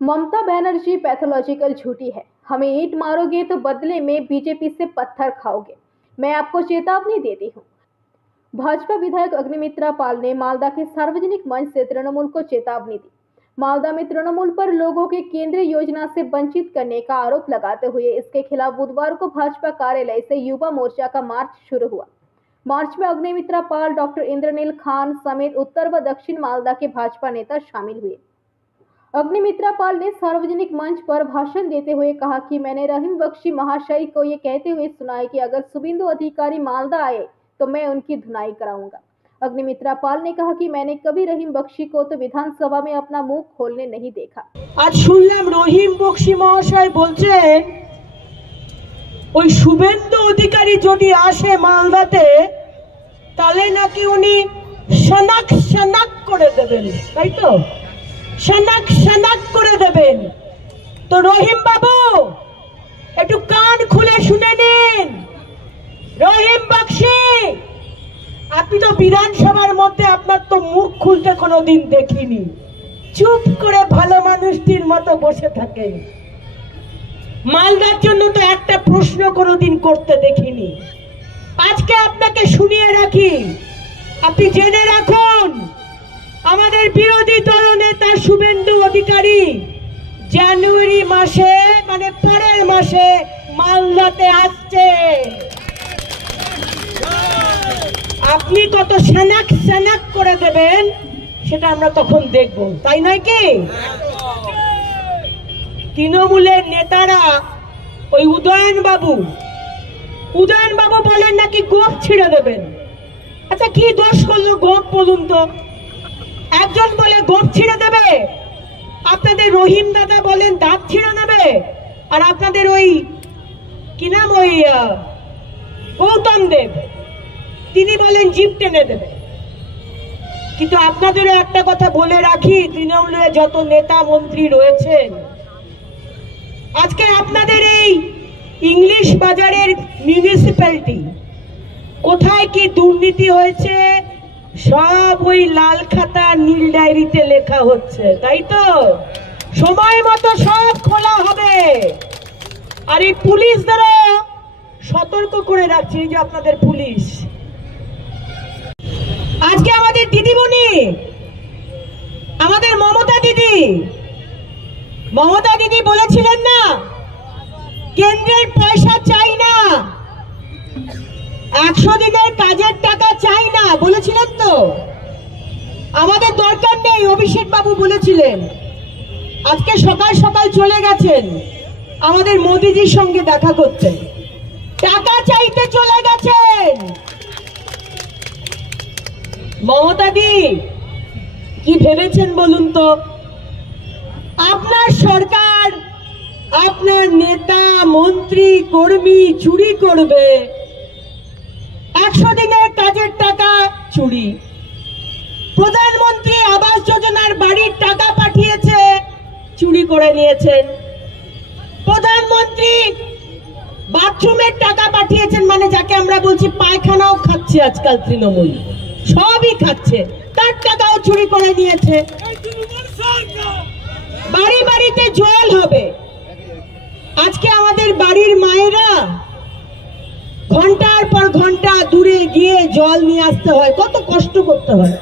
Mamata Banerjee pathological झूठी है। हमें ईंट मारोगे तो बदले में बीजेपी से पत्थर खाओगे। मैं आपको चेतावनी देती हूँ। भाजपा विधायक अग्निमित्रा पाल ने मालदा के सार्वजनिक मंच से तृणमूल को चेतावनी दी। मालदा में तृणमूल पर लोगों के केंद्रीय योजना से वंचित करने का आरोप लगाते हुए इसके खिलाफ बुधवार को भाजपा कार्यालय से युवा मोर्चा का मार्च शुरू हुआ। मार्च में अग्निमित्रा पाल, डॉक्टर इंद्रनील खान समेत उत्तर व दक्षिण मालदा के भाजपा नेता शामिल हुए। अग्निमित्रा पाल ने सार्वजनिक मंच पर भाषण देते हुए कहा कि मैंने रहीम बख्शी महाशय को ये कहते हुए सुना है कि अगर शुभेंदु अधिकारी मालदा आए तो मैं उनकी धुनाई कराऊंगा। अग्निमित्रा पाल ने कहा कि मैंने कभी रहीम बख्शी को तो विधानसभा में अपना मुंह खोलने नहीं देखा। आज শুনলাম রহিম বক্সি মহাশয় বলছেন ওই শুভেন্দু অধিকারী যদি আসে মালদাতে তাহলে নাকি উনি শনাক করে দেবেন, তাই তো? শনাক করে দেবেন। তো রহিম বাবু একটু কান খুলে শুনে নিন। রহিম বক্সি, আপনি তো বিধানসভার মধ্যে আপনার তো মুখ খুলতে কোনোদিন দেখিনি, চুপ করে ভালো মানুষটির মতো বসে থাকেন। মালদার জন্য তো একটা প্রশ্ন কোনোদিন করতে দেখিনি। আজকে আপনাকে শুনিয়ে রাখি, আপনি জেনে রাখুন আমাদের বিরোধী দলনেতা শুভেন্দু অধিকারী জানুয়ারি মাসে মানে পরের মাসে মালদাতে আসছে। আপনি কত শনাক করে দেবেন সেটা আমরা তখন দেখব, তাই নয় কি? তৃণমূলের নেতারা ওই উদয়ন বাবু বলেন নাকি গোপ ছিঁড়ে দেবেন। আচ্ছা, কি দোষ করলো গোপ বলুন তো? একজন বলে গোপ ছিঁড়ে দেবে, আপনাদের রহিম দাদা বলেন দাঁত ছিঁড়ে নেবে, আর আপনাদের ওই কি নাম ওই গৌতম দেব তিনি বলেন জিপ টেনে দেবে। কিন্তু আপনাদেরও একটা কথা বলে রাখি, তৃণমূলের যত নেতা মন্ত্রী রয়েছেন, আজকে আপনাদের এই ইংলিশ বাজারের মিউনিসিপ্যালিটি কোথায় কি দুর্নীতি হয়েছে সব ওই লাল খাতা নীল ডায়েরিতে লেখা হচ্ছে, তাই তো? সময় মতো সব খোলা হবে। আর এই পুলিশদেরও সতর্ক করে রাখছি, যে আপনাদের পুলিশ আজকে আমাদের দিদিমণি, আমাদের মমতা দিদি বলেছিলেন না কেন্দ্রের পয়সা চাই না, 100 দিনের কাজের টাকা চাই না, বলেছিলেন তো? আমাদের দরকার নেই, অভিষেক বাবু বলেছিলেন। আজকে সকাল সকাল চলে গেছেন আমাদের মোদিজির সঙ্গে দেখা করতে, টাকা চাইতে চলে গেছেন। মমতা দি কি ভেবেছেন বলুন তো? আপনার সরকার, আপনার নেতা মন্ত্রী কর্মী চুরি করবে, 100 দিনের কাজের টাকা চুরি, প্রধানমন্ত্রী আবাস যোজনার বাড়ির টাকা পাঠিয়েছে, চুরি করে নিয়েছেন, প্রধানমন্ত্রী বাথরুমের টাকা পাঠিয়েছেন, মানে যাকে আমরা বলছি পায়খানাও খাচ্ছে আজকাল তৃণমূল, সবই খাচ্ছে, তার টাকাও চুরি করে নিয়েছে। বাড়ি বাড়িতে জল হবে। আজকে আমাদের বাড়ির মায়েরা ঘন্টার পর ঘন্টা দূরে গিয়ে জল নিয়ে আসতে হয়, কত কষ্ট করতে হয়।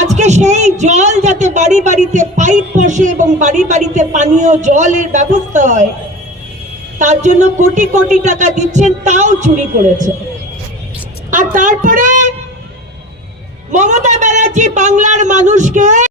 আজকে সেই জল যাতে বাড়ি বাড়িতে পাইপ বসে এবং বাড়ি বাড়িতে পানীয় জলের ব্যবস্থা হয়, তার জন্য কোটি কোটি টাকা দিচ্ছেন, তাও চুরি করেছে। আর তারপরে